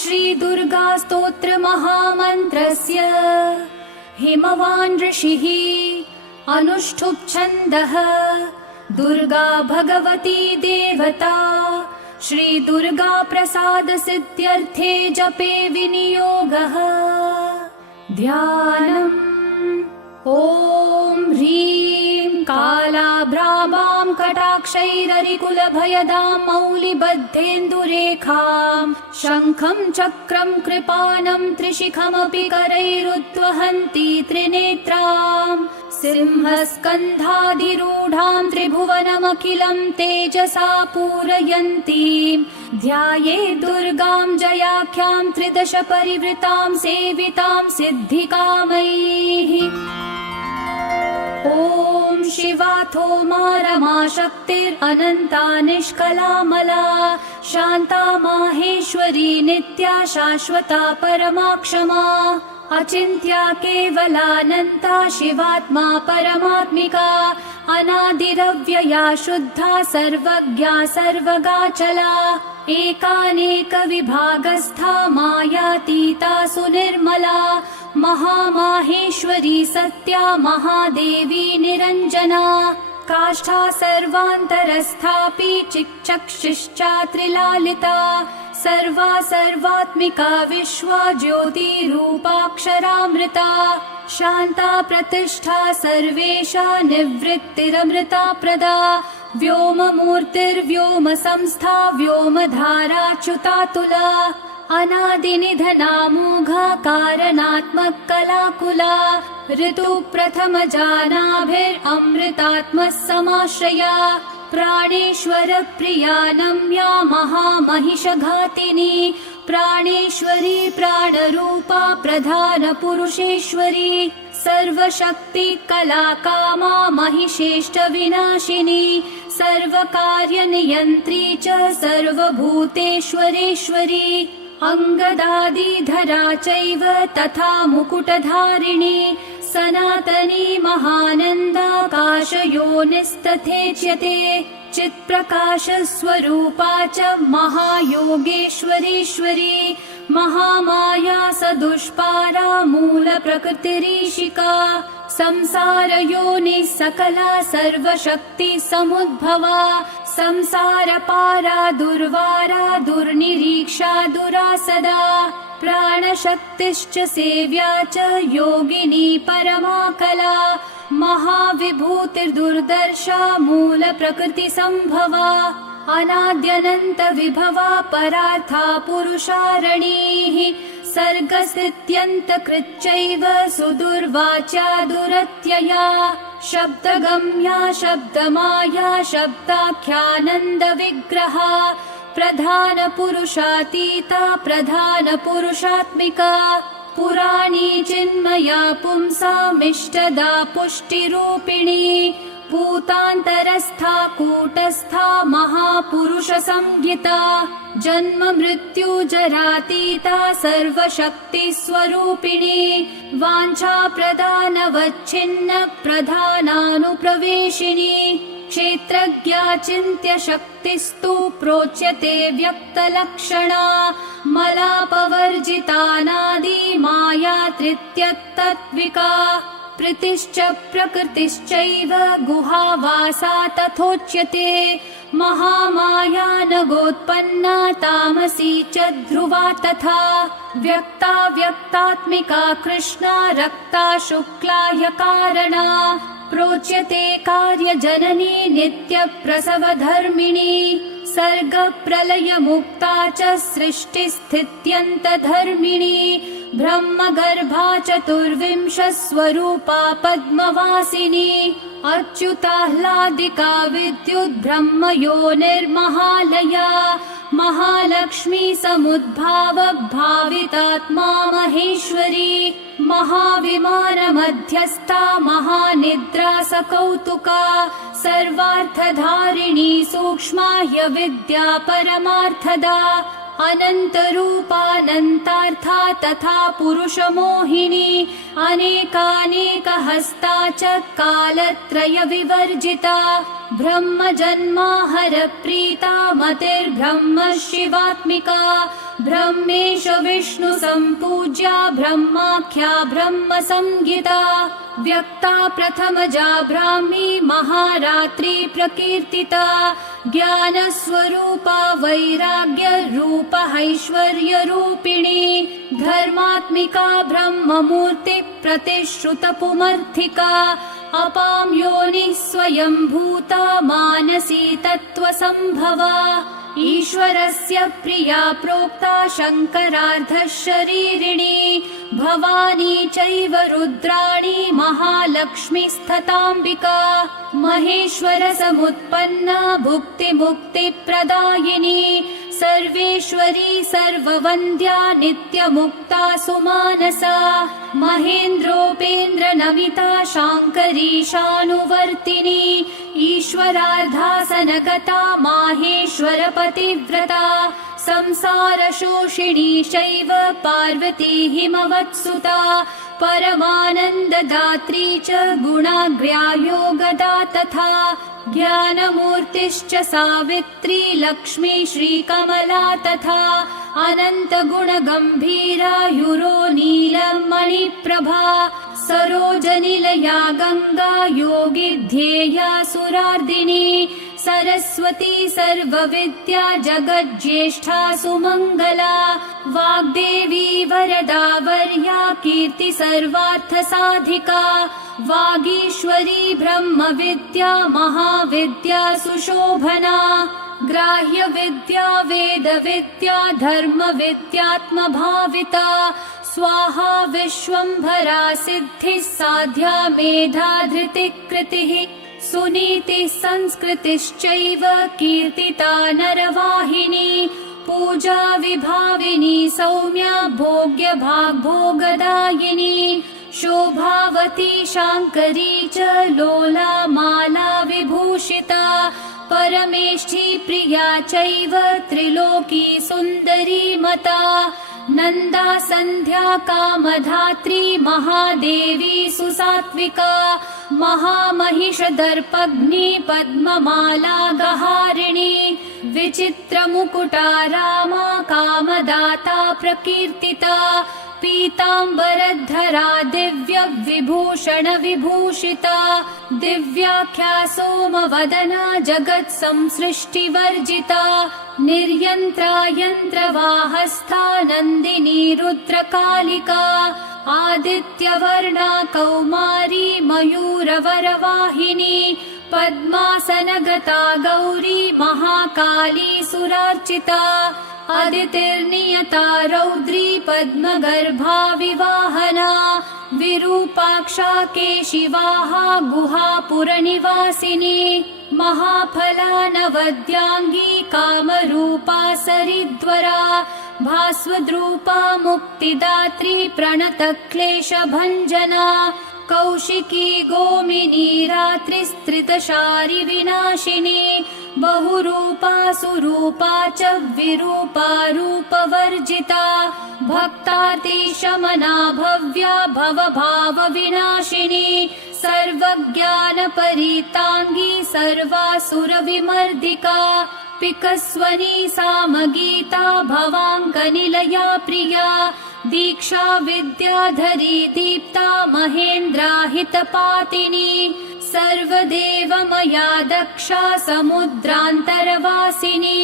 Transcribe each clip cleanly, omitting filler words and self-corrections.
श्री दुर्गा स्तोत्र महामन्त्रस्य हिमवान् ऋषिः अनुष्ठुप् छन्दः दुर्गा भगवती देवता श्री दुर्गा प्रसाद सिद्ध्यर्थे जपे विनियोगः। ध्यानम् ॐ ह्रीं कालाभ्रामां कटाक्षैररिकुलभयदां मौलिबद्धेन्दुरेखां शङ्खं चक्रं कृपानं त्रिशिखमपि करैरुद्वहन्ती त्रिनेत्रां सिंहस्कन्धाधिरूढां त्रिभुवनमखिलं तेजसा पूरयन्तीं ध्यायेत् दुर्गां जयाख्यां त्रिदश परिवृतां सेवितां सिद्धिकामैः। ॐ शिवाथो मा रमा शक्तिरनन्ता निष्कलामला शान्ता माहेश्वरी नित्या शाश्वता परमा क्षमा अचिन्त्या केवलानन्ता शिवात्मा परमात्मिका अनादिरव्यया शुद्धा सर्वज्ञा सर्वगाचला एकानेकविभागस्था मायातीता सुनिर्मला महामाहेश्वरी सत्या महादेवी निरञ्जना काष्ठा सर्वान्तरस्थापि चिच्चक्षिश्चा त्रिलालिता सर्वा सर्वात्मिका विश्वा ज्योतिरूपाक्षरामृता शान्ता प्रतिष्ठा सर्वेषा निवृत्तिरमृता प्रदा व्योममूर्तिर्व्योम संस्था व्योमधाराच्युतातुला अनादिनिधनामोघा कारणात्मक कलाकुला ऋतु प्रथम जानाभिरमृतात्मः समाश्रया प्राणेश्वर प्रिया नम्या महामहिषघातिनी प्राणेश्वरी प्राणरूपा प्रधान पुरुषेश्वरी सर्वशक्ति कलाकामा महिषेष्ट विनाशिनी सर्वकार्यनियन्त्री च सर्वभूतेश्वरेश्वरी अङ्गदादिधरा चैव तथा मुकुटधारिणी सनातनी महानन्दाकाशयोनिस्तथेच्यते चित्प्रकाश स्वरूपा च महायोगेश्वरीश्वरी महामाया सदुष्पारा मूल प्रकृतिरीशिका संसार योनि सकला सर्वशक्ति समुद्भवा संसार पारा दुर्वारा दुर्निरीक्षा दुरासदा प्राणशक्तिश्च सेव्या च योगिनी परमा कला महाविभूतिर्दुर्दर्शा मूल प्रकृति संभवा अनाद्यनन्त विभवा परार्था पुरुषारणीः सर्गस्थित्यन्त कृच्चैव सुदुर्वाचा दुरत्यया शब्दगम्या शब्दमाया शब्दाख्यानन्द विग्रहा प्रधान पुरुषातीता प्रधान पुरुषात्मिका पुराणी चिन्मया पुंसामिष्टदा पुष्टिरूपिणी भूतान्तरस्था कूटस्था महापुरुष संज्ञिता जन्म मृत्यु जरातीता सर्वशक्ति स्वरूपिणी वाञ्छा प्रदानवच्छिन्न प्रधानानुप्रवेशिनी क्षेत्रज्ञा चिन्त्य शक्तिस्तु प्रोच्यते व्यक्तलक्षणा मलापवर्जितानादि माया तृतीयतत्त्विका प्रीतिश्च प्रकृतिश्चैव गुहावासा तथोच्यते महामाया नगोत्पन्ना तामसी च ध्रुवा तथा व्यक्ता व्यक्तात्मिका कृष्णा रक्ता शुक्लाय कारणा प्रोच्यते कार्यजननी नित्यप्रसवधर्मिणी सर्ग प्रलय मुक्ता च सृष्टिस्थित्यन्तधर्मिणी ब्रह्मगर्भा चतुर्विंश स्वरूपा पद्मवासिनी अच्युताह्लादिका विद्युत् ब्रह्मयोनिर्महालया महालक्ष्मी समुद्भाव भावितात्मा महेश्वरी महाविमान मध्यस्था महानिद्रा सकौतुका सर्वार्थधारिणी सूक्ष्मा ह्यविद्या परमार्थदा अनन्तरूपानन्तार्था तथा पुरुषमोहिनी अनेकानेकहस्ता च कालत्रय विवर्जिता ब्रह्म जन्माहर प्रीता मतिर्ब्रह्म शिवात्मिका ब्रह्मेश विष्णु सम्पूज्या ब्रह्माख्या ब्रह्म संज्ञिता व्यक्ता प्रथमजा ब्राह्मी महारात्रि प्रकीर्तिता ज्ञानस्वरूपा वैराग्य रूपैश्वर्य रूपिणी धर्मात्मिका ब्रह्ममूर्ति प्रतिश्रुतपुमर्थिका अपां योनिः स्वयं भूता मानसी तत्त्वसम्भवा ईश्वरस्य प्रिया प्रोक्ता शङ्करार्धशरीरिणी भवानी चैव रुद्राणी महालक्ष्मीस्तथाम्बिका महेश्वर समुत्पन्ना भुक्तिमुक्तिप्रदायिनी सर्वेश्वरी सर्ववन्द्या नित्यमुक्ता सुमानसा महेन्द्रोपेन्द्र नमिता शाङ्करी शानुवर्तिनी ईश्वरार्धासनगता माहेश्वर पतिव्रता संसारशोषिणी शैव पार्वती हिमवत्सुता परमानन्ददात्री च गुणाग्र्या योगदा तथा ज्ञानमूर्तिश्च सावित्री लक्ष्मी श्रीकमला तथा अनन्तगुणगम्भीरा युरो नीलमणिप्रभा सरोजनिलया गङ्गा योगिध्येया सुरार्दिनी सरस्वती सर्वविद्या जगज्येष्ठा सुमङ्गला वाग्देवी वरदा वर्या कीर्ति सर्वार्थसाधिका वागीश्वरी ब्रह्मविद्या महाविद्या सुशोभना ग्राह्य विद्या वेद विद्या धर्म विद्यात्मभाविता स्वाहा विश्वम्भरा सिद्धिः साध्या मेधा धृतिः कृतिः सुनीतिः संस्कृतिश्चैव कीर्तिता नरवाहिनी पूजा विभाविनी सौम्या भोग्य भाग्भोगदायिनी शोभावती शाङ्करी च लोला माला विभूषिता परमेष्ठी प्रिया चैव त्रिलोकी सुन्दरी मता नन्दा सन्ध्या कामधात्री महादेवी सुसात्विका महामहिषदर्पग्नि पद्ममाला गहारिणी विचित्रमुकुटा रामा कामदाता प्रकीर्तिता पीताम्बरधरा दिव्य विभूषण विभूषिता दिव्याख्या सोमवदना जगत् संसृष्टिवर्जिता निर्यन्त्रा यन्त्रवाहस्था नन्दिनी रुद्रकालिका आदित्यवर्णा कौमारी मयूरवरवाहिनी पद्मासनगता गौरी महाकाली सुरार्चिता अदितिर्नियता रौद्री पद्मगर्भा विवाहना विरूपाक्षा केशिवाहा गुहापुरनिवासिनी महाफला नवद्याङ्गी कामरूपा सरिद्वरा भास्वद्रूपा मुक्तिदात्री प्रणतक्लेशभञ्जना कौशिकी गोमिनी रात्रिस्त्रितशारि विनाशिनी बहुरूपा सुरूपा च विरूपा रूपवर्जिता भक्तातिशमना भव्या भवभाव विनाशिनी सर्वज्ञानपरिताङ्गी सर्वासुरविमर्दिका पिकस्वनी सामगीता भवाङ्कनिलया प्रिया दीक्षा विद्याधरी दीप्ता महेन्द्राहितपातिनी सर्वदेवमया दक्षा समुद्रान्तरवासिनी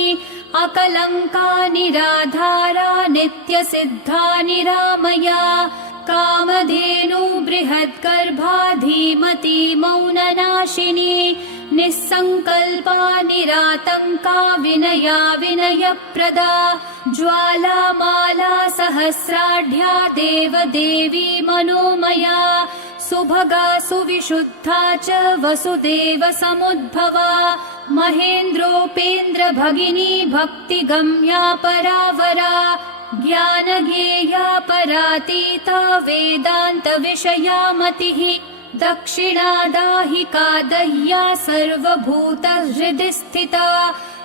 अकलङ्का निराधारा नित्यसिद्धा निरामया कामधेनु बृहद्गर्भा धीमती मौननाशिनी निस्सङ्कल्पा निरातङ्का विनया विनयप्रदा ज्वालामाला सहस्राढ्या देवदेवी मनोमया सुभगा सुविशुद्धा च वसुदेव समुद्भवा महेन्द्रोपेन्द्र भगिनी भक्तिगम्या परावरा ज्ञानज्ञेया परातीता वेदान्त विषया मतिः दक्षिणादाहिका दह्या सर्वभूत हृदि स्थिता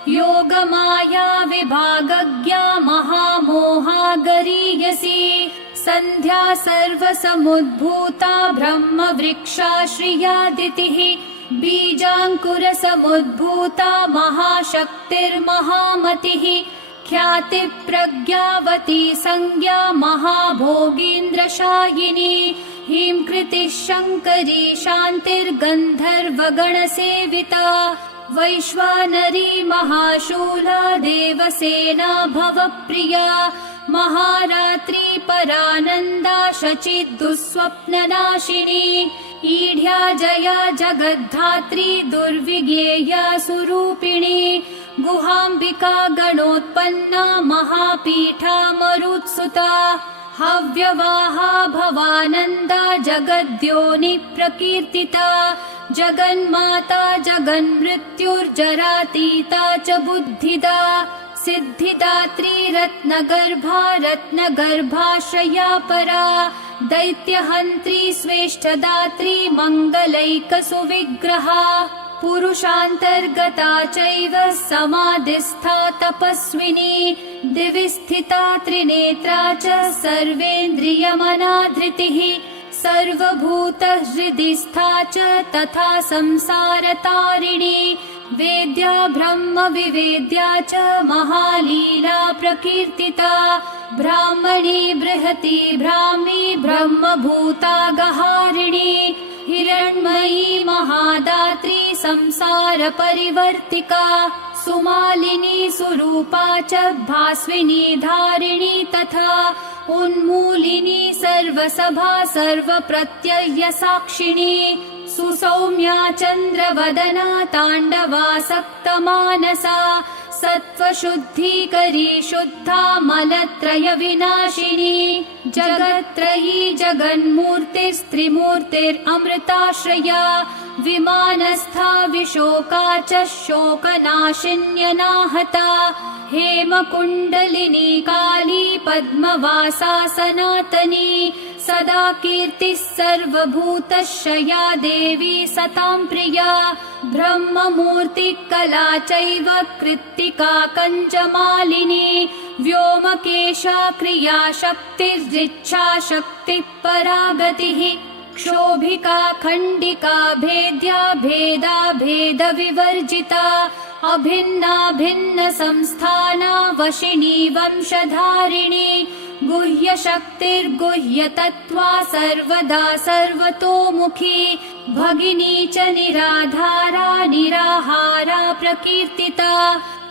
योगमाया विभागज्ञा महामोहा गरीयसी सन्ध्या सर्वसमुद्भूता ब्रह्मवृक्षा श्रियादितिः बीजाङ्कुरसमुद्भूता महाशक्तिर्महामतिः ख्यातिप्रज्ञावती संज्ञा महाभोगीन्द्रशायिनी हींकृतिः शङ्करी शान्तिर्गन्धर्वगणसेविता वैश्वानरी महाशूला देवसेना भवप्रिया महारात्री परानन्दा शचिदुःस्वप्ननाशिनी ईढ्या जया जगद्धात्री दुर्विज्ञेया सुरूपिणी गुहाम्बिका गणोत्पन्ना महापीठा मरुत्सुता हव्यवाहा भवानन्दा जगद्योनि प्रकीर्तिता जगन्माता जगन्मृत्युर्जरातीता च बुद्धिदा सिद्धिदात्री रत्नगर्भा रत्नगर्भाश्रया परा दैत्यहन्त्री स्वेष्टदात्री मङ्गलैकसुविग्रहा पुरुषान्तर्गता चैव समाधिस्था तपस्विनी दिवि स्थिता त्रिनेत्रा च सर्वेन्द्रियमनाधृतिः सर्वभूतहृदि स्था च तथा संसारतारिणी वेद्या ब्रह्म विवेद्या च महालीला प्रकीर्तिता ब्राह्मणी बृहती ब्राह्मी ब्रह्मभूतागहारिणी हिरण्मयी महादात्री संसार परिवर्तिका सुमालिनी सुरूपा च भास्विनी धारिणी तथा उन्मूलिनी सर्वसभा सर्वप्रत्यय साक्षिणी सुसौम्या चन्द्रवदना ताण्डवासक्तमानसा सत्त्वशुद्धीकरी शुद्धा मलत्रय विनाशिनी जगत्त्रयी जगन्मूर्तिस्त्रिमूर्तिरमृताश्रया विमानस्था विशोका च शोकनाशिन्यनाहता हेमकुण्डलिनी काली पद्मवासा सनातनी सदा कीर्तिः सर्वभूतशया देवी सतां प्रिया ब्रह्ममूर्ति कला चैव कृत्तिका कञ्जमालिनी व्योमकेशा क्रिया शक्तिर्जिच्छा शक्तिः परागतिः क्षोभिका खण्डिका भेद्या भेदा भेद विवर्जिता अभिन्ना भिन्न संस्थाना वशिनी वंशधारिणी गुह्य शक्तिर्गुह्य तत्त्वा सर्वदा सर्वतोमुखी भगिनी च निराधारा निराहारा प्रकीर्तिता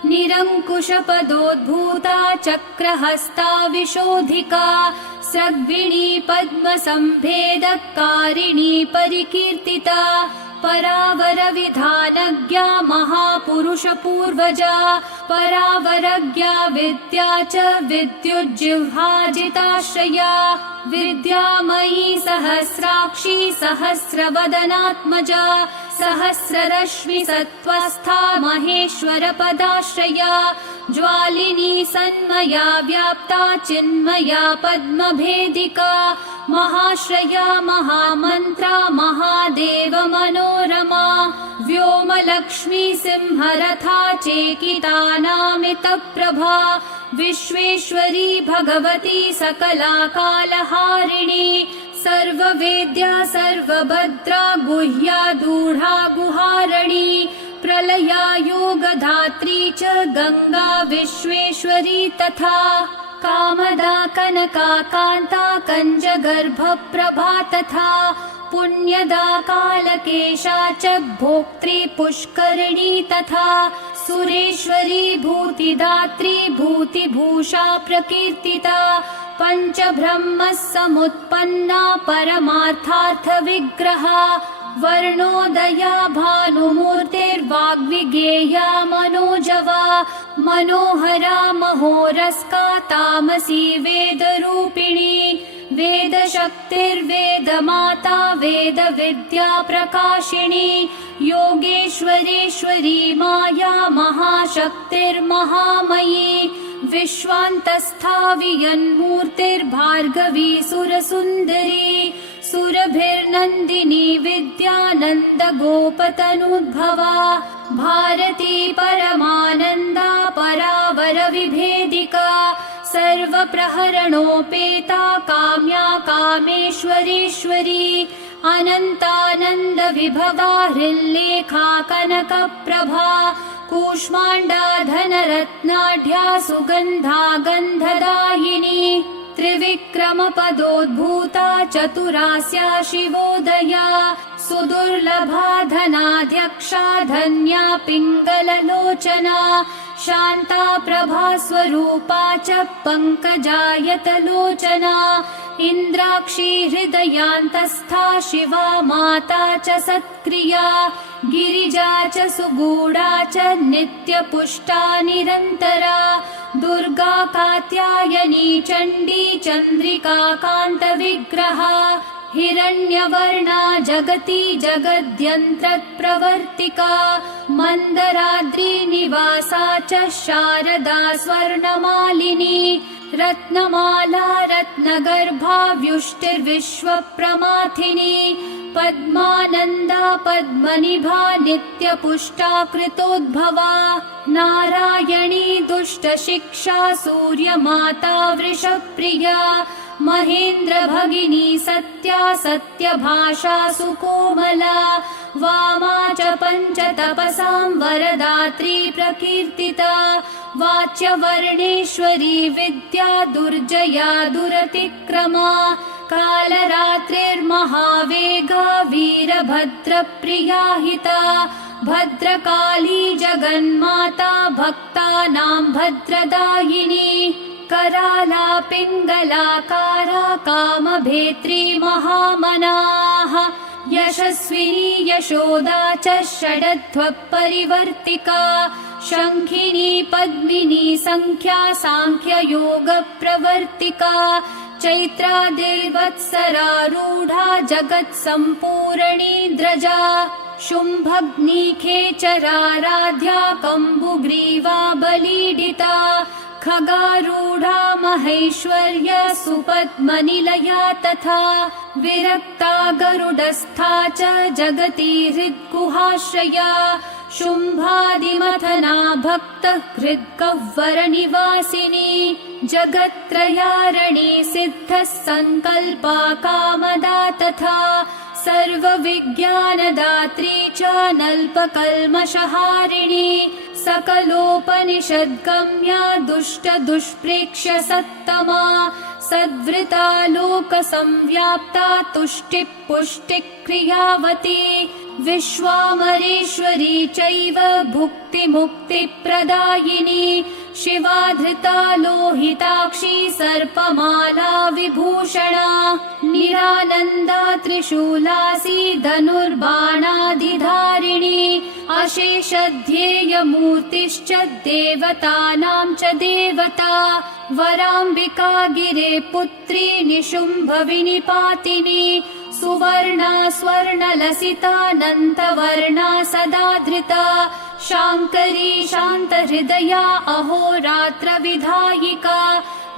निरङ्कुशपदोद्भूता चक्रहस्ता विशोधिका सद्विणी पद्मसंभेदकारिणी परिकीर्तिता परावरविधानज्ञा महापुरुषपूर्वजा परावरज्ञा विद्या च विद्युज्जिह्वाजिताश्रया विद्यामयी सहस्राक्षी सहस्रवदनात्मजा सहस्ररश्मि सत्त्वस्था महेश्वरपदाश्रया ज्वालिनी सन्मया व्याप्ता चिन्मया पद्मभेदिका महाश्रया महामन्त्रा महादेव मनोरमा व्योमलक्ष्मी सिंहरथा चेकितानामितप्रभा विश्वेश्वरी भगवती सकला कालहारिणी सर्ववेद्या सर्वभद्रा गुह्या दूढा गुहारणी प्रलया योगधात्री च गंगा विश्वेश्वरी तथा कामदा कनका कान्ता कञ्जगर्भप्रभा तथा पुण्यदा कालकेशा च भोक्त्री पुष्करिणी तथा सुरेश्वरी भूतिदात्री भूतिभूषा प्रकीर्तिता पञ्चब्रह्म समुत्पन्ना परमार्थार्थविग्रहा वर्णोदया भानुमूर्तिर्वाग्विगेया मनोजवा मनोहरा महोरस्का तामसी वेदरूपिणी वेदशक्तिर्वेदमाता वेदविद्या प्रकाशिनी योगेश्वरेश्वरी माया महाशक्तिर्महामयी विश्वान्तस्था वियन्मूर्तिर्भार्गवी सुरसुन्दरी सुरभिर्नन्दिनी विद्यानन्द गोपतनुद्भवा भारती परमानन्दा परावर विभेदिका सर्वप्रहरणोपेता काम्या कामेश्वरेश्वरी अनन्तानन्द विभवा हृल्लेखा कनकप्रभा कूष्माण्डा धनरत्नाढ्या सुगन्धा गन्धदायिनी त्रिविक्रमपदोद्भूता चतुरास्या शिवोदया सुदुर्लभा धनाध्यक्षा धन्या पिङ्गललोचना शान्ता प्रभास्वरूपा च पङ्कजायतलोचना इन्द्राक्षी हृदयान्तस्था शिवा माता च सत्क्रिया गिरिजा च सुगूढा च नित्यपुष्टा निरन्तरा दुर्गा कात्यायनी चण्डी चन्द्रिका कान्तविग्रहा हिरण्यवर्णा जगति जगद्यन्त्रप्रवर्तिका मन्दराद्रि निवासा च शारदा स्वर्णमालिनी रत्नमाला रत्नगर्भा व्युष्टिर्विश्वप्रमाथिनी पद्मानन्दा पद्मनिभा नित्यपुष्टा कृतोद्भवा नारायणी दुष्टशिक्षा सूर्यमाता वृषप्रिया महेन्द्रभगिनी सत्या सत्यभाषा सुकोमला वामा च पञ्चतपसां वरदात्री प्रकीर्तिता वाच्यवर्णेश्वरी विद्या दुर्जया दुरतिक्रमा कालरात्रिर्महावेगा वीरभद्रप्रिया हिता भद्रकाली जगन्माता भक्तानां भद्रदायिनी कराला पिङ्गलाकारा कामभेत्री महामनाः यशस्विनी यशोदा च षडध्वपरिवर्तिका शङ्खिनी पद्मिनी सङ्ख्या साङ्ख्ययोगप्रवर्तिका चैत्रादिवत्सरारूढा जगत्सम्पूर्णी द्रजा शुम्भग्नि खेचराराध्या कम्बुग्रीवा बलीडिता खगारूढा महेश्वर्य सुपद्मनिलया तथा विरक्ता गरुडस्था च जगति हृद्गुहाश्रया शुम्भादिमथना भक्तः हृद्गह्वरनिवासिनी जगत्त्रयारणी सिद्धः सङ्कल्पा कामदा तथा सर्वविज्ञानदात्री च नल्पकल्मषहारिणी सकलोपनिषद्गम्या दुष्टदुष्प्रेक्ष्य सत्तमा सद्वृता लोकसंव्याप्ता तुष्टिः पुष्टिः क्रियावती विश्वामरेश्वरी चैव भुक्तिमुक्तिप्रदायिनी शिवाधृता लोहिताक्षी सर्पमाला विभूषणा निरानन्दा त्रिशूलासी धनुर्बाणाधिधारिणी अशेषध्येयमूर्तिश्च देवतानां च देवता वराम्बिका गिरे पुत्री निशुम्भविनिपातिनी सुवर्णा स्वर्णलसितानन्तवर्णा सदा धृता शाङ्करी शान्तहृदया अहोरात्रविधायिका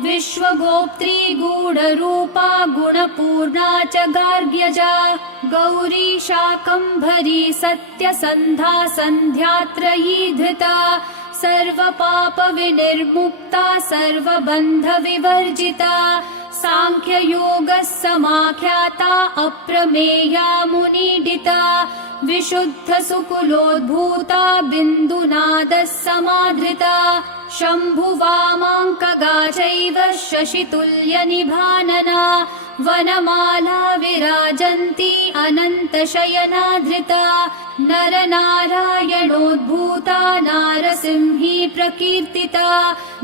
विश्वगोप्त्री गूढरूपा गुणपूर्णा च गार्ग्यजा गौरी शाकम्भरी सत्यसन्धा सन्ध्यात्रयी धृता सर्वपापविनिर्मुक्ता सर्वबन्धविवर्जिता साङ्ख्ययोगः समाख्याता अप्रमेया मुनीडिता विशुद्धसुकुलोद्भूता बिन्दुनादः समाधृता शम्भुवामाङ्कगा चैव शशितुल्यनिभानना वनमाला विराजन्ती अनन्तशयनाधृता नरनारायणोद्भूता नारसिंही प्रकीर्तिता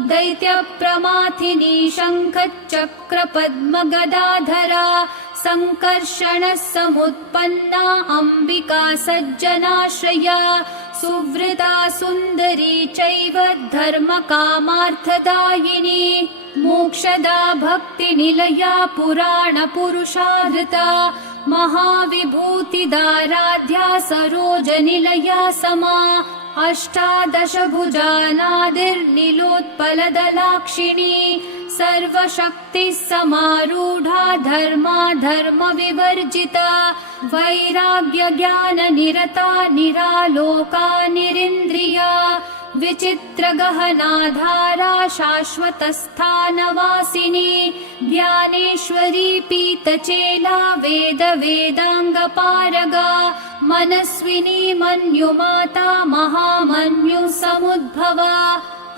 दैत्यप्रमाथिनी शङ्खचक्रपद्मगदाधरा सङ्कर्षणः समुत्पन्ना अम्बिका सज्जनाश्रया सुवृता सुन्दरी चैव धर्मकामार्थदायिनी मोक्षदा भक्तिनिलया पुराणपुरुषाधृता महाविभूतिदाराध्या सरोजनिलया समा अष्टादशभुजानादिर्निलोत्पलदलाक्षिणी सर्वशक्तिः समारूढा धर्मविवर्जिता वैराग्यज्ञाननिरता निरालोका निरिन्द्रिया विचित्रगहनाधारा शाश्वतस्थानवासिनी ज्ञानेश्वरी पीतचेला वेदाङ्गपारगा मनस्विनी मन्युमाता महामन्युः समुद्भवा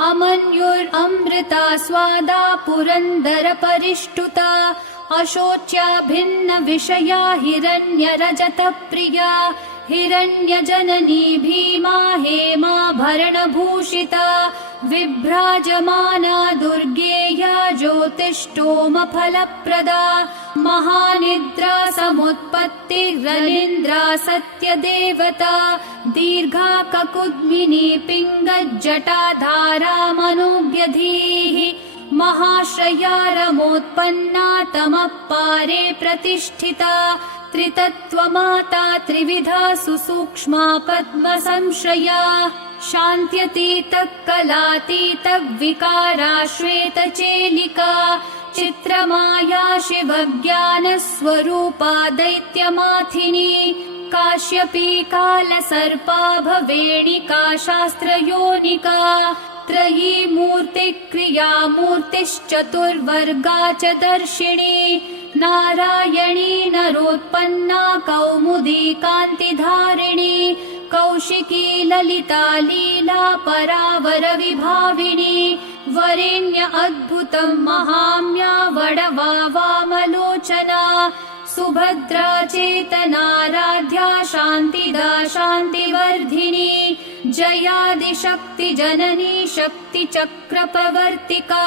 अमन्युरमृता स्वादा पुरन्दर परिष्टुता अशोच्या भिन्न विषया हिरण्यरजत प्रिया हिरण्यजननी भीमा हेमाभरणभूषिता विभ्राजमाना दुर्गेया ज्योतिष्टोमफलप्रदा महानिद्रा समुत्पत्तिरनिन्द्रा सत्यदेवता दीर्घा ककुद्मिनी पिङ्गज्जटाधारा मनोज्ञधीः महाश्रया रमोत्पन्ना तमः पारे प्रतिष्ठिता त्रितत्त्वमाता त्रिविधा सुसूक्ष्मा पद्मसंश्रया शान्त्यतीतः कलातीतः विकारा श्वेतचेलिका चित्रमाया शिवज्ञानस्वरूपा दैत्यमाथिनी काश्यपी कालसर्पा भवेणिका शास्त्रयोनिका त्रयी मूर्तिक्रिया मूर्तिश्चतुर्वर्गा च दर्शिनी नारायणी नरोत्पन्ना कौमुदी कान्तिधारिणी कौशिकी ललिता लीला परावर विभाविनी वरेण्य अद्भुतं महाम्या वडवा वामलोचना सुभद्रा चेतनाराध्या शान्तिदा शान्तिवर्धिनी जयादिशक्तिजननी शक्तिचक्रप्रवर्तिका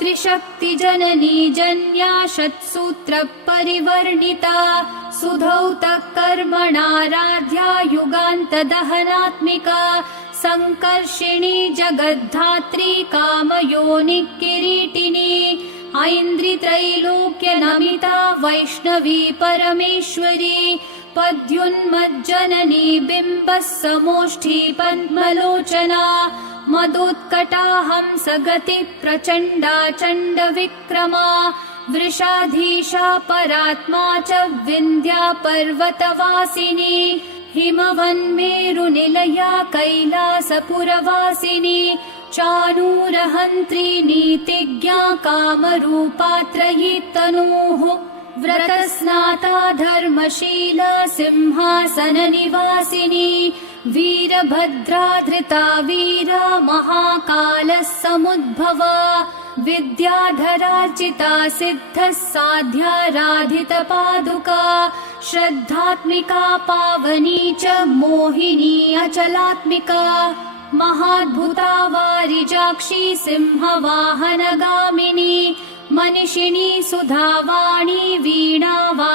त्रिशक्तिजननी जन्या षट्सूत्रपरिवर्णिता सुधौतः कर्मणाराध्या युगान्तदहनात्मिका संकर्षिणी जगद्धात्री कामयोनि किरीटिनी ऐन्द्रित्रैलोक्यनमिता वैष्णवी परमेश्वरी पद्युन्मज्जननी बिम्बः समोष्ठी पद्मलोचना मदोत्कटा हंसगति प्रचण्डा चण्डविक्रमा वृषाधीशा परात्मा च विन्ध्या पर्वतवासिनी हिमवन्मेरुनिलया कैलासपुरवासिनी चाणूरहन्त्री नीतिज्ञा कामरूपा त्रयी तनूः व्रतस्नाता धर्मशीला सिंहासननिवासिनी वीरभद्रा धृता वीरा महाकालः समुद्भवा विद्याधरार्चिता सिद्धः साध्याराधितपादुका श्रद्धात्मिका पावनी च मोहिनी अचलात्मिका महाद्भुता वारिजाक्षी सिंहवाहनगामिनी मनिषिणी सुधावाणी वीणावादनतत्परा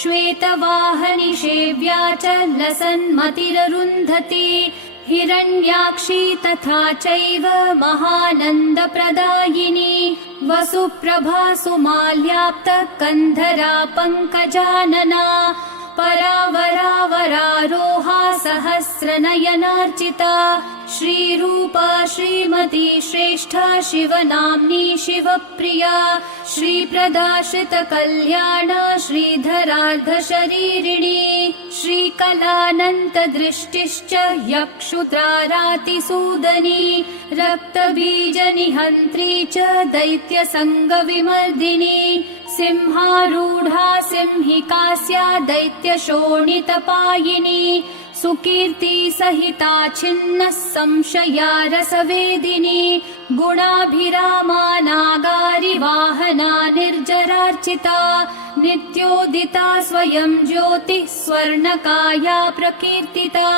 श्वेतवाहनि सेव्या च लसन्मतिररुन्धती हिरण्याक्षी तथा चैव महानन्दप्रदायिनी वसुप्रभा सुमाल्याप्त कन्धरा पङ्कजानना परावरावरारोहा सहस्रनयनार्चिता श्रीरूपा श्रीमती श्रेष्ठा शिवनाम्नी शिवप्रिया श्रीप्रदाश्रितकल्याणा श्रीधरार्धशरीरिणी श्रीकलानन्तदृष्टिश्च यक्षुत्रारातिसूदनी रक्तबीजनिहन्त्री च दैत्यसङ्गविमर्दिनी सिंहारूढा सिंहिकास्या दैत्यशोणितपायिनी सुकीर्ति सहिता छिन्नः संशया रसवेदिनी गुणाभिरामा नागारि वाहना निर्जरार्चिता नित्योदिता स्वयं ज्योतिः स्वर्णकाया प्रकीर्तिता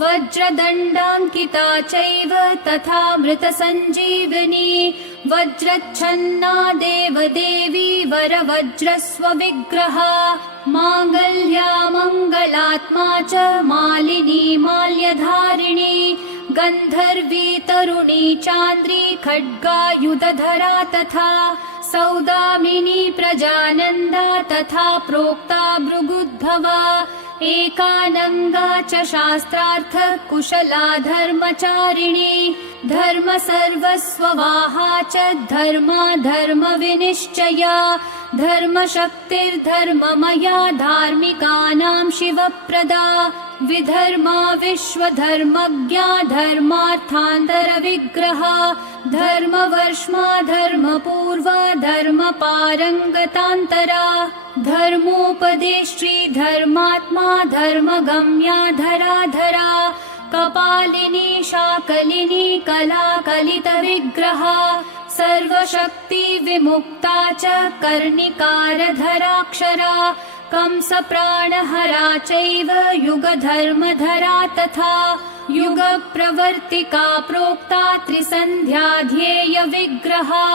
वज्रदण्डाङ्किता चैव तथा मृतसञ्जीविनी वज्रच्छन्ना देवदेवी वरवज्रस्वविग्रहा माङ्गल्या मङ्गलात्मा च मालिनी माल्यधारिणी गन्धर्वी तरुणी चान्द्री खड्गायुधधरा तथा सौदामिनी प्रजानन्दा तथा प्रोक्ता भृगुद्भवा एकानङ्गा च शास्त्रार्थ कुशला धर्मचारिणी धर्म सर्वस्ववाहा च धर्मा धर्म विनिश्चया धर्मशक्तिर्धर्ममया धार्मिकानां शिवप्रदा विधर्मा विश्वधर्मज्ञा धर्मार्थान्तरविग्रहा धर्मवर्ष्मा धर्मपूर्वा धर्मपारङ्गतान्तरा धर्मोपदेष्ट्री धर्मात्मा धर्मगम्या धराधरा कपालिनी शाकलिनी कलाकलितविग्रहा सर्वशक्ति विमुक्ता च कर्णिकारधराक्षरा कंसप्राणहरा चैव युगधर्मधरा तथा युगप्रवर्तिका प्रोक्ता त्रिसन्ध्याध्येयविग्रहा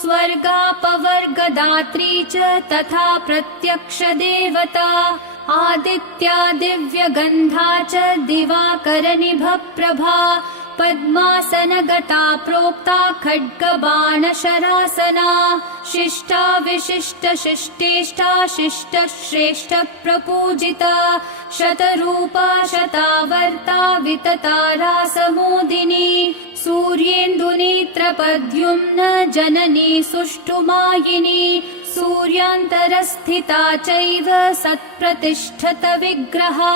स्वर्गापवर्गदात्री च तथा प्रत्यक्षदेवता आदित्या दिव्यगन्धा च दिवाकरनिभप्रभा पद्मासनगता प्रोक्ता खड्गबाणशरासना शिष्टा विशिष्टशिष्टेष्टा शिष्टश्रेष्ठ प्रपूजिता शतरूपा शतावर्ता विततारा समोदिनी सूर्येन्दुनेत्रपद्युम्न जननी सुष्ठुमायिनी सूर्यान्तरस्थिता चैव सत्प्रतिष्ठत विग्रहा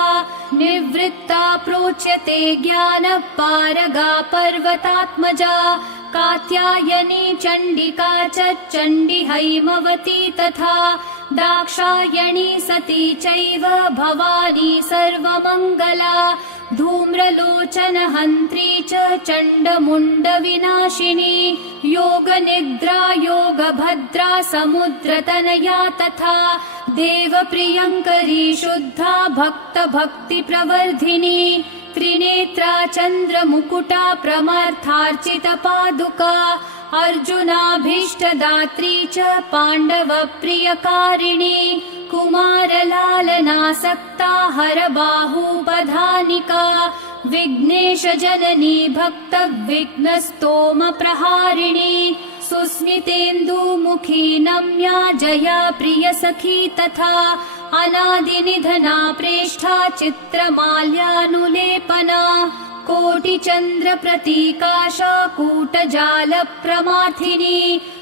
निवृत्ता प्रोच्यते ज्ञानपारगा पर्वतात्मजा कात्यायनी चण्डिका च चण्डी हैमवती तथा दाक्षायणी सती चैव भवानी सर्वमङ्गला धूम्रलोचनहन्त्री च चण्डमुण्डविनाशिनी योगनिद्रा योगभद्रा समुद्रतनया तथा देवप्रियङ्करी शुद्धा भक्तभक्तिप्रवर्धिनी त्रिनेत्रा चन्द्रमुकुटा प्रमर्थार्चितपादुका अर्जुनाभीष्टदात्री च पाण्डवप्रियकारिणी कुमारलालनासक्ता हरबाहूपधानिका विघ्नेशजननी भक्तविघ्नस्तोमप्रहारिणी सुस्मितेन्दुमुखी नम्या जया प्रियसखी तथा अनादिनिधना प्रेष्ठा चित्रमाल्यानुलेपना कोटिचन्द्रप्रतीकाशा कूटजालप्रमाथिनी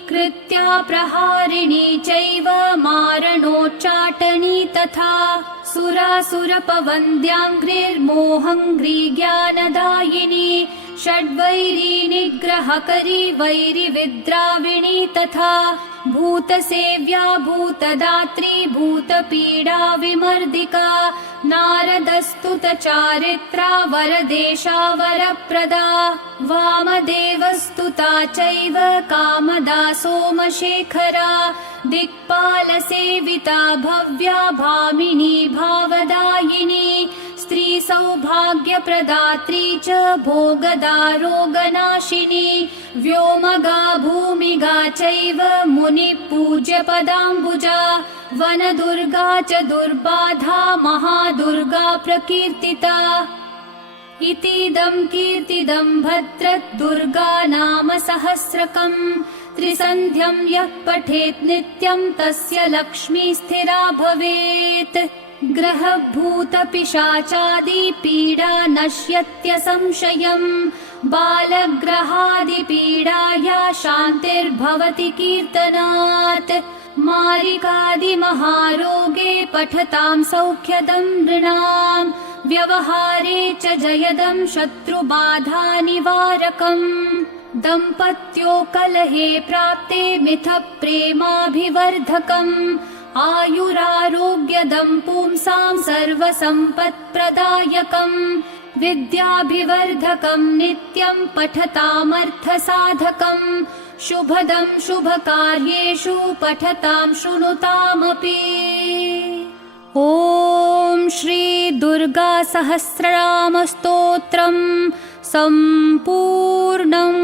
कृत्या प्रहारिणी चैव मारणोच्चाटनी तथा सुरासुरपवन्द्याङ्घ्रिर्मोहङ्घ्री ज्ञानदायिनी षड्वैरी निग्रहकरी वैरिविद्राविणी तथा भूतसेव्या भूतदात्री भूतपीडा विमर्दिका नारदस्तुतचारित्रा वरदेशा वरप्रदा वामदेवस्तुता चैव कामदा सोमशेखरा दिक्पालसेविता भव्या भामिनी भावदायिनी स्त्रीसौभाग्यप्रदात्री च भोगदारोगनाशिनी व्योमगा भूमिगा चैव मुनिपूज्यपदाम्बुजा वनदुर्गा च दुर्बाधा महादुर्गा प्रकीर्तिता इतीदं कीर्तिदं भद्रद्दुर्गा नाम सहस्रकम् त्रिसन्ध्यं यः पठेत् नित्यं तस्य लक्ष्मी स्थिरा भवेत् ग्रहभूतपिशाचादि पीडा नश्यत्य संशयम् बालग्रहादिपीडाया शान्तिर्भवति कीर्तनात् मारिकादिमहारोगे पठतां सौख्यदं नृणाम् व्यवहारे च जयदं शत्रुबाधानिवारकम् दम्पत्यो कलहे प्राप्ते मिथप्रेमाभिवर्धकम् आयुरारोग्यदं पुंसां सर्वसम्पत्प्रदायकम् विद्याभिवर्धकं नित्यं पठतामर्थसाधकम् शुभदं शुभकार्येषु पठतां शृणुतामपि। ॐ श्री दुर्गा सहस्रनामस्तोत्रम् सम्पूर्णम्।